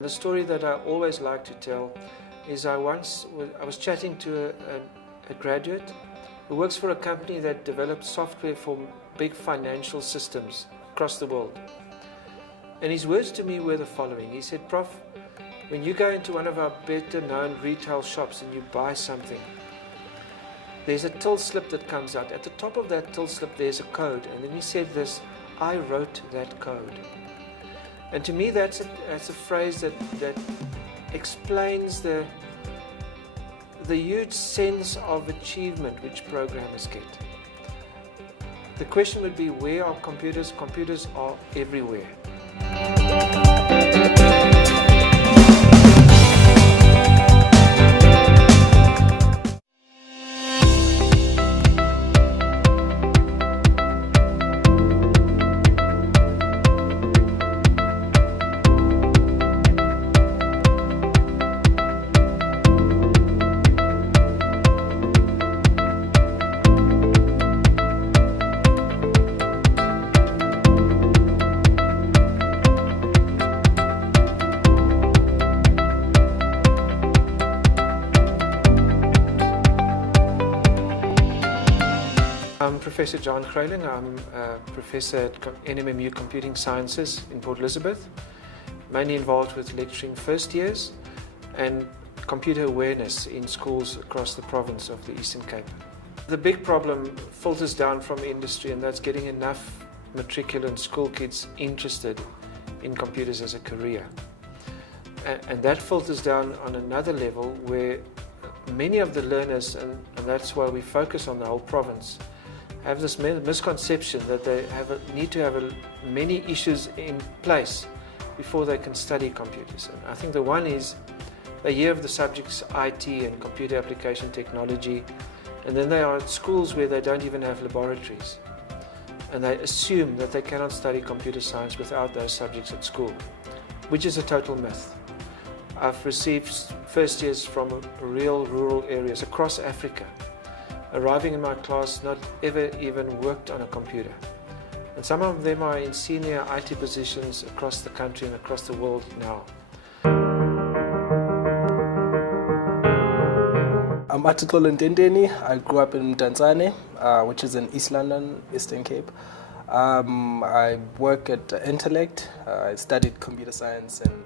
The story that I always like to tell is I was chatting to a graduate who works for a company that develops software for big financial systems across the world. And his words to me were the following. He said, "Prof, when you go into one of our better known retail shops and you buy something, there's a till slip that comes out. At the top of that till slip there's a code." And then he said this, "I wrote that code." And to me that's a phrase that explains the huge sense of achievement which programmers get. The question would be, where are computers? Computers are everywhere. I'm Professor John Kroling. I'm a professor at NMMU Computing Sciences in Port Elizabeth, mainly involved with lecturing first years and computer awareness in schools across the province of the Eastern Cape. The big problem filters down from industry, and that's getting enough matriculant school kids interested in computers as a career. And that filters down on another level where many of the learners, and that's why we focus on the whole province, have this misconception that they need to have many issues in place before they can study computers. And I think the one is they hear of the subjects IT and computer application technology, and then they are at schools where they don't even have laboratories. And they assume that they cannot study computer science without those subjects at school, which is a total myth. I've received first years from real rural areas across Africa, arriving in my class not ever even worked on a computer. And some of them are in senior IT positions across the country and across the world now. I'm Metropolitan Ndendeni. I grew up in Mdantsane, which is in East London, Eastern Cape. I work at Intellect. I studied computer science in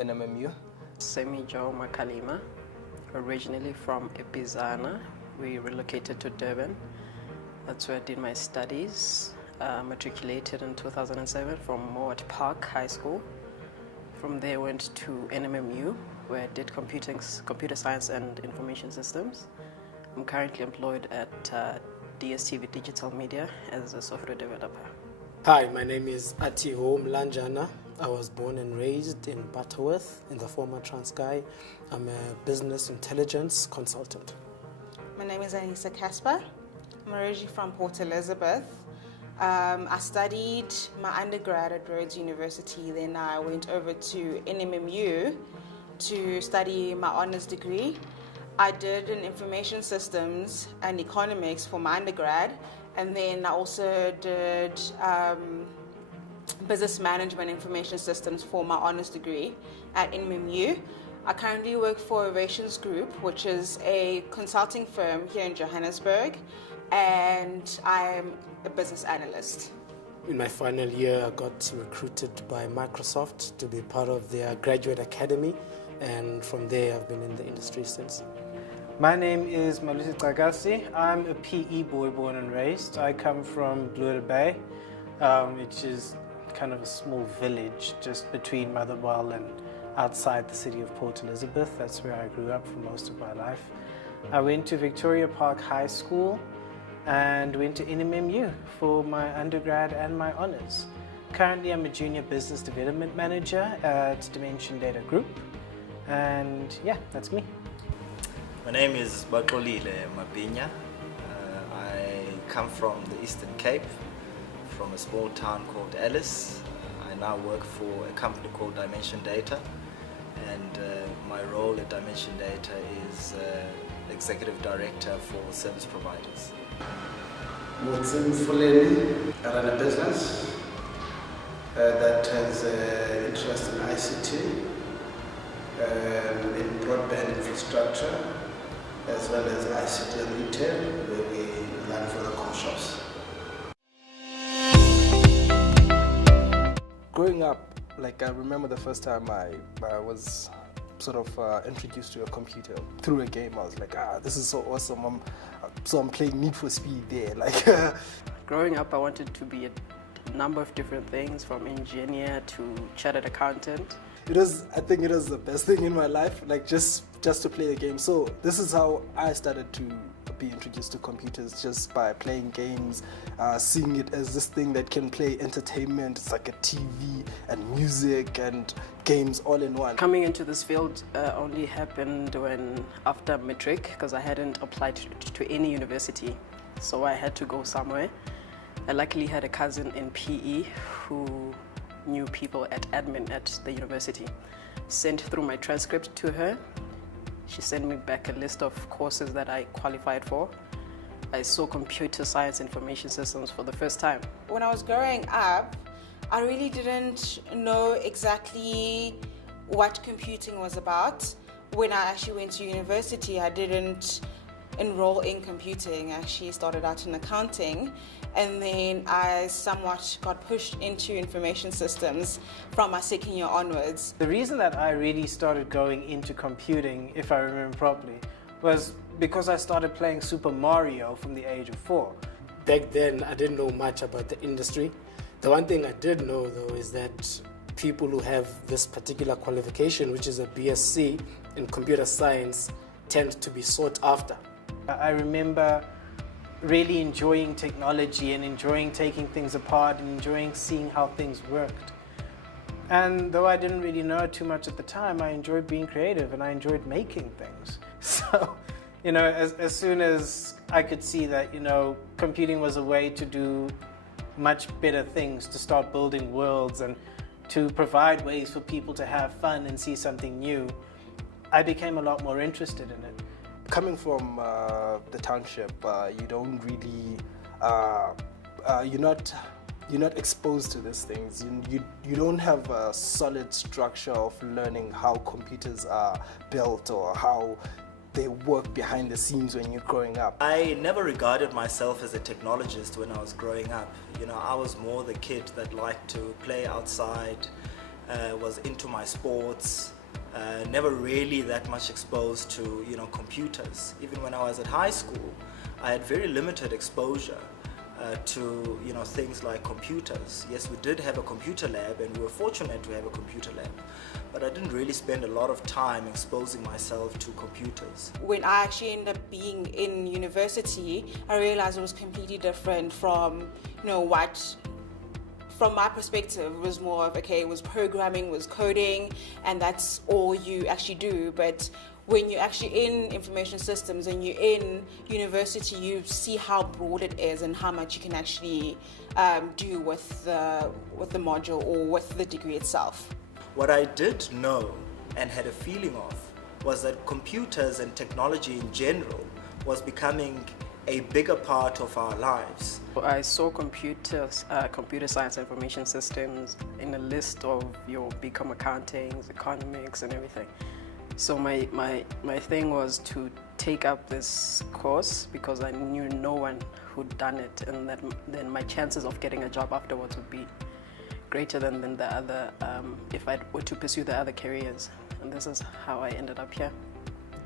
NMMU. Semi Joe Makalima, originally from Epizana. We relocated to Durban. That's where I did my studies. Matriculated in 2007 from Mowat Park High School. From there went to NMMU, where I did computer science and information systems. I'm currently employed at DSTV Digital Media as a software developer. Hi, my name is Atiho Mlanjana. I was born and raised in Butterworth in the former Transkei. I'm a business intelligence consultant. My name is Anissa Casper. I'm originally from Port Elizabeth. I studied my undergrad at Rhodes University, then I went over to NMMU to study my honours degree. I did in information systems and economics for my undergrad, and then I also did business management information systems for my honours degree at NMMU. I currently work for Ovations Group, which is a consulting firm here in Johannesburg, and I'm a business analyst. In my final year, I got recruited by Microsoft to be part of their graduate academy, and from there I've been in the industry since. My name is Malusi Tsagasi. I'm a PE boy born and raised. I come from Blue Bay, which is kind of a small village just between Motherwell and outside the city of Port Elizabeth. That's where I grew up for most of my life. I went to Victoria Park High School and went to NMMU for my undergrad and my honours. Currently I'm a junior business development manager at Dimension Data Group, and yeah, that's me. My name is Baxolile Mapinya. I come from the Eastern Cape, from a small town called Alice. I now work for a company called Dimension Data, and my role at Dimension Data is Executive Director for Service Providers. I run a business that has interest in ICT in broadband infrastructure, as well as ICT retail, where we learn for the com shops. Growing up, like I remember the first time I was sort of introduced to a computer through a game. I was like, this is so awesome. I'm playing Need for Speed there. Like, Growing up, I wanted to be a number of different things, from engineer to chartered accountant. I think it was the best thing in my life, like just to play the game. So this is how I started to be introduced to computers, just by playing games, seeing it as this thing that can play entertainment. It's like a TV and music and games all in one. Coming into this field only happened after matric, because I hadn't applied to any university, so I had to go somewhere. I luckily had a cousin in PE who knew people at admin at the university. Sent through my transcript to her. She sent me back a list of courses that I qualified for. I saw computer science information systems for the first time. When I was growing up, I really didn't know exactly what computing was about. When I actually went to university, I didn't enroll in computing. I actually started out in accounting, and then I somewhat got pushed into information systems from my second year onwards. The reason that I really started going into computing, if I remember properly, was because I started playing Super Mario from the age of 4. Back then, I didn't know much about the industry. The one thing I did know, though, is that people who have this particular qualification, which is a BSc in computer science, tend to be sought after. I remember really enjoying technology and enjoying taking things apart and enjoying seeing how things worked. And though I didn't really know too much at the time, I enjoyed being creative and I enjoyed making things. So, as soon as I could see that, computing was a way to do much better things, to start building worlds and to provide ways for people to have fun and see something new, I became a lot more interested in it. Coming from the township, you don't really, you're not exposed to these things. You don't have a solid structure of learning how computers are built or how they work behind the scenes when you're growing up. I never regarded myself as a technologist when I was growing up. I was more the kid that liked to play outside, was into my sports. Never really that much exposed to computers. Even when I was at high school, I had very limited exposure to things like computers. Yes, we did have a computer lab, and we were fortunate to have a computer lab, but I didn't really spend a lot of time exposing myself to computers. When I actually ended up being in university, I realized it was completely different from what, from my perspective, it was more of, okay, it was programming, was coding, and that's all you actually do. But when you're actually in information systems and you're in university, you see how broad it is and how much you can actually do with the module or with the degree itself. What I did know and had a feeling of was that computers and technology in general was becoming a bigger part of our lives. I saw computer science information systems in a list of your BCom accounting, economics and everything. So my thing was to take up this course because I knew no one who'd done it, and that then my chances of getting a job afterwards would be greater than the other, if I were to pursue the other careers. And this is how I ended up here.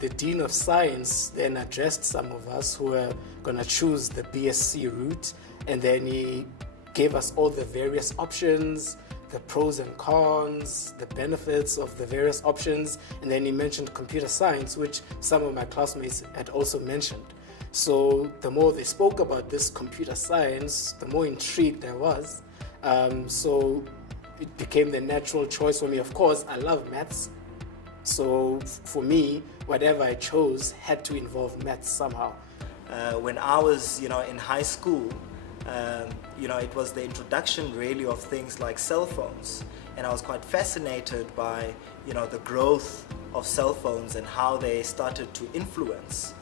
The Dean of Science then addressed some of us who were going to choose the BSc route, and then he gave us all the various options, the pros and cons, the benefits of the various options, and then he mentioned computer science, which some of my classmates had also mentioned. So the more they spoke about this computer science, the more intrigued I was. So it became the natural choice for me. Of course, I love maths. So for me, whatever I chose had to involve maths somehow. When I was, in high school, it was the introduction really of things like cell phones, and I was quite fascinated by, the growth of cell phones and how they started to influence,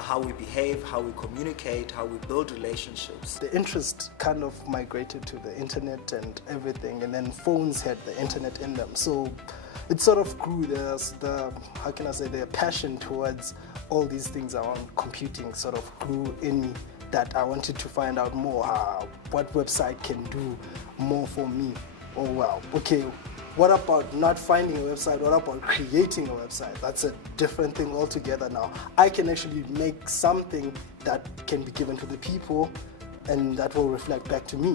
how we behave, how we communicate, how we build relationships. The interest kind of migrated to the internet and everything, and then phones had the internet in them. So it sort of grew. There's the passion towards all these things around computing sort of grew in me, that I wanted to find out more, what website can do more for me. Oh well, okay, what about not finding a website? What about creating a website? That's a different thing altogether now. I can actually make something that can be given to the people and that will reflect back to me.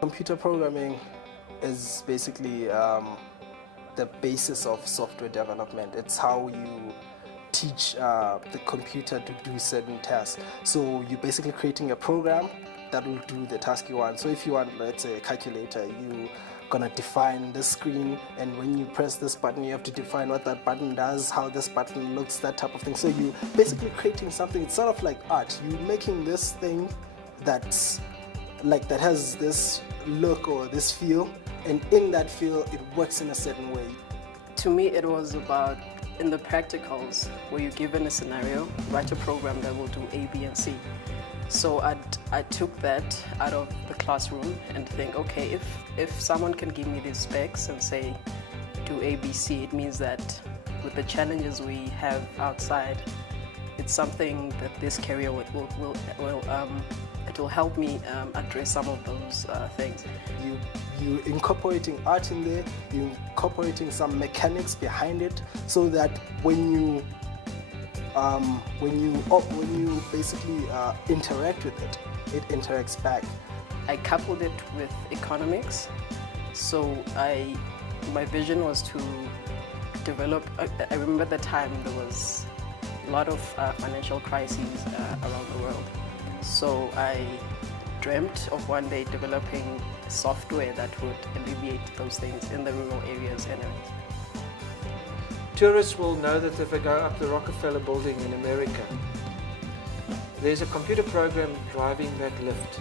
Computer programming is basically the basis of software development. It's how you teach the computer to do certain tasks. So you're basically creating a program that will do the task you want. So if you want, let's say, a calculator, you're gonna define the screen, and when you press this button, you have to define what that button does, how this button looks, that type of thing. So you're basically creating something. It's sort of like art. You're making this thing that's like, that has this look or this feel, and in that feel, it works in a certain way. To me, it was about, in the practicals, where you're given a scenario, write a program that will do A, B, and C. So I took that out of the classroom and think, okay, if someone can give me these specs and say, do A, B, C, it means that with the challenges we have outside, it's something that this career it will help me address some of those things. You incorporating art in there, you incorporating some mechanics behind it, so that when you basically interact with it, it interacts back. I coupled it with economics, so my vision was to develop. I remember the time there was a lot of financial crises around the world. So I dreamt of one day developing software that would alleviate those things in the rural areas anyway. Tourists will know that if they go up the Rockefeller building in America, there's a computer program driving that lift.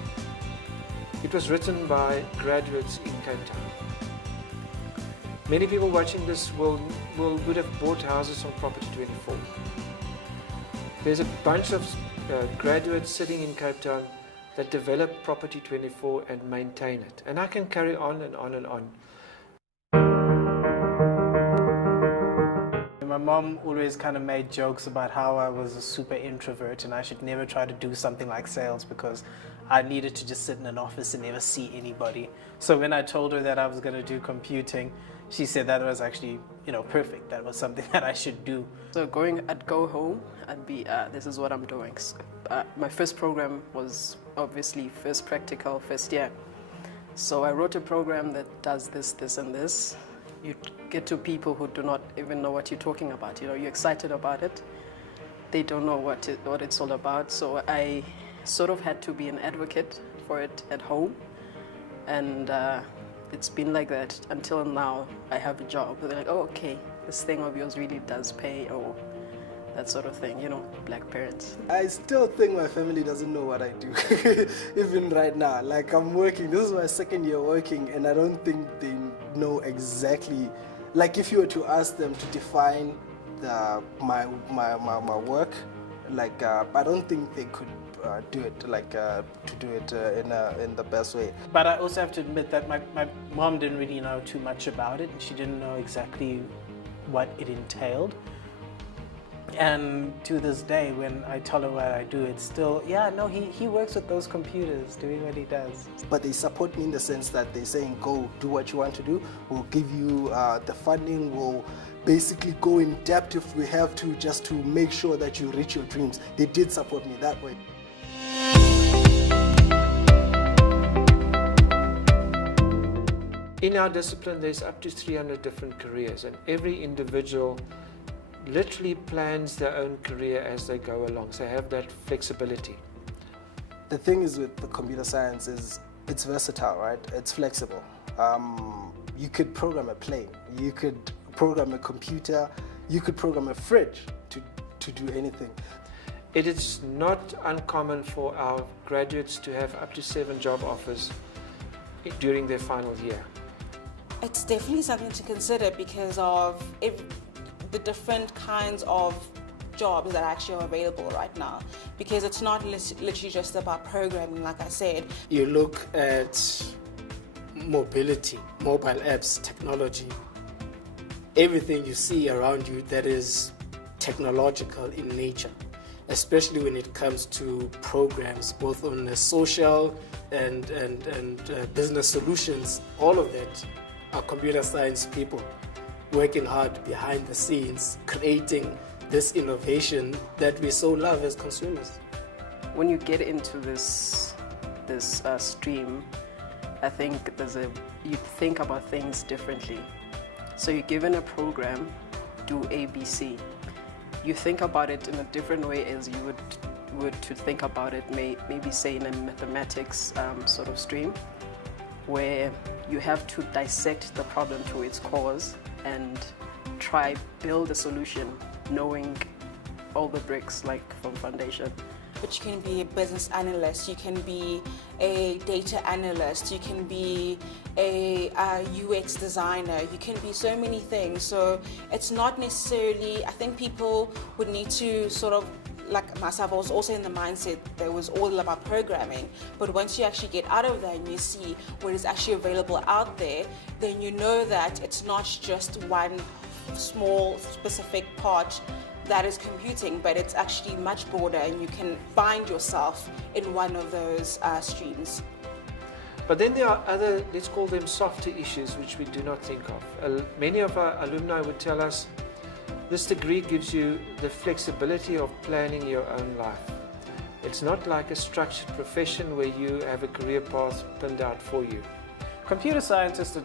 It was written by graduates in Cape Town. Many people watching this would have bought houses on Property 24. There's a bunch of graduates sitting in Cape Town that develop Property 24 and maintain it. And I can carry on and on and on. My mom always kind of made jokes about how I was a super introvert and I should never try to do something like sales because I needed to just sit in an office and never see anybody. So when I told her that I was going to do computing, she said that was actually, perfect. That was something that I should do. So I'd go home and be, this is what I'm doing. My first program was obviously first practical, first year. So I wrote a program that does this, this, and this. You get to people who do not even know what you're talking about. You're excited about it. They don't know what it's all about. So I sort of had to be an advocate for it at home. And it's been like that until now. I have a job. They're like, oh, okay, this thing of yours really does pay, or that sort of thing, black parents. I still think my family doesn't know what I do, even right now. Like, I'm working, this is my second year working, and I don't think they know exactly. Like, if you were to ask them to define my work, like, I don't think they could do it, to do it in the best way. But I also have to admit that my mom didn't really know too much about it, and she didn't know exactly what it entailed. And to this day, when I tell her what I do, it's still, he works with those computers, doing what he does. But they support me in the sense that they're saying, go do what you want to do. We'll give you the funding. We'll basically go in depth if we have to, just to make sure that you reach your dreams. They did support me that way. In our discipline, there's up to 300 different careers, and every individual literally plans their own career as they go along, so they have that flexibility. The thing is with the computer science is it's versatile, right? It's flexible. You could program a plane, you could program a computer, you could program a fridge to do anything. It is not uncommon for our graduates to have up to 7 job offers during their final year. It's definitely something to consider because of the different kinds of jobs that actually are available right now, because it's not literally just about programming, like I said. You look at mobility, mobile apps, technology, everything you see around you that is technological in nature, especially when it comes to programs, both on the social and business solutions. All of that are computer science people working hard behind the scenes, creating this innovation that we so love as consumers. When you get into this stream, I think you think about things differently. So you're given a program, do ABC. You think about it in a different way as you would to think about it, maybe say in a mathematics sort of stream, where you have to dissect the problem to its cause and try build a solution, knowing all the bricks like from foundation. But you can be a business analyst, you can be a data analyst, you can be a UX designer, you can be so many things. So it's not necessarily, I think people would need to sort of, like myself, I was also in the mindset that it was all about programming. But once you actually get out of that and you see what is actually available out there, then you know that it's not just one small specific part that is computing, but it's actually much broader, and you can find yourself in one of those streams. But then there are other, let's call them softer issues, which we do not think of. Many of our alumni would tell us, this degree gives you the flexibility of planning your own life. It's not like a structured profession where you have a career path pinned out for you. Computer scientists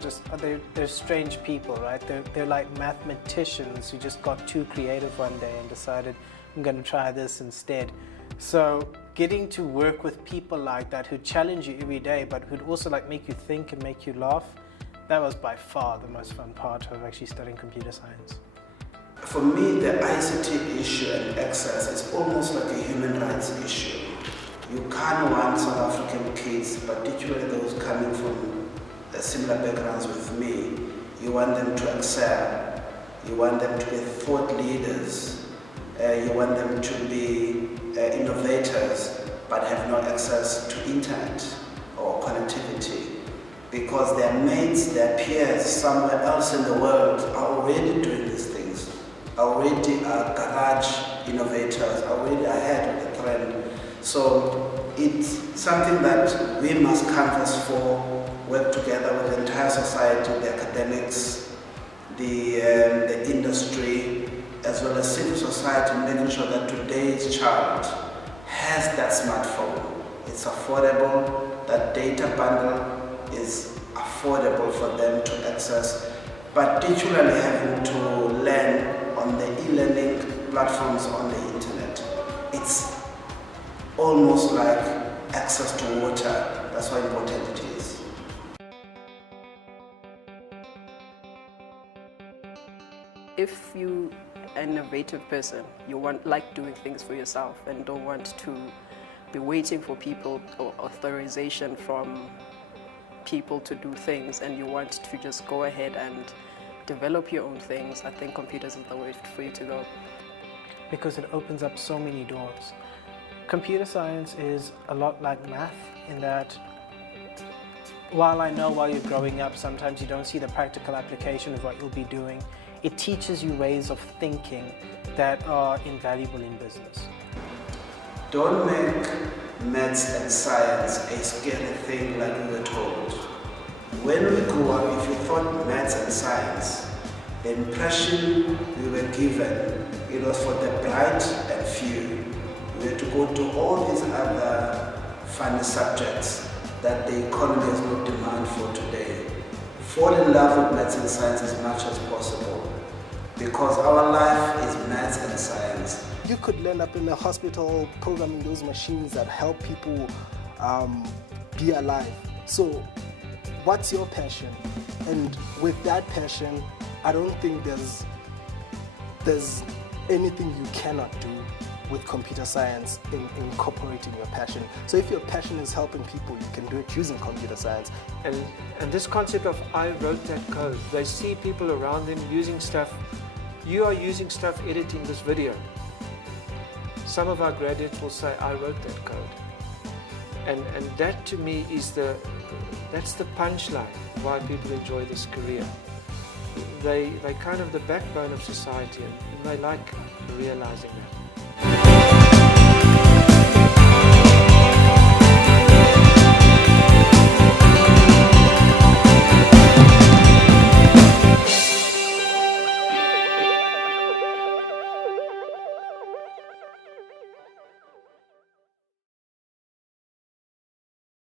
they're strange people, right? They're like mathematicians who just got too creative one day and decided, I'm going to try this instead. So getting to work with people like that who challenge you every day, but who'd also like make you think and make you laugh, that was by far the most fun part of actually studying computer science. For me, the ICT issue and access is almost like a human rights issue. You can't want South African kids, particularly those coming from similar backgrounds with me, you want them to excel, you want them to be thought leaders, you want them to be innovators, but have no access to internet or connectivity, because their mates, their peers somewhere else in the world are already doing these things, already are garage innovators, already ahead of the trend. So it's something that we must canvas for, work together with the entire society, the academics, the industry, as well as civil society, making sure that today's child has that smartphone. It's affordable, that data bundle is affordable for them to access, particularly having to learn on the e-learning platforms on the internet. It's almost like access to water. That's how important it is. If you are an innovative person, you like doing things for yourself and don't want to be waiting for people or authorization from people to do things, and you want to just go ahead and develop your own things, I think computers is the way for you to go. Because it opens up so many doors. Computer science is a lot like math in that while I know while you're growing up, sometimes you don't see the practical application of what you'll be doing, it teaches you ways of thinking that are invaluable in business. Don't make maths and science a scary thing like we were told. When we grew up, if you thought maths and science, the impression we were given, it was for the bright and few. We had to go to all these other funny subjects that the economy has no demand for today. Fall in love with maths and science as much as possible, because our life is maths and science. You could end up in a hospital programming those machines that help people be alive. So what's your passion? And with that passion, I don't think there's anything you cannot do with computer science in incorporating your passion. So if your passion is helping people, you can do it using computer science. And this concept of I wrote that code, they see people around them using stuff. You are using stuff editing this video. some of our graduates will say, I wrote that code. And that to me is that's the punchline why people enjoy this career. They kind of the backbone of society, and they like realizing that.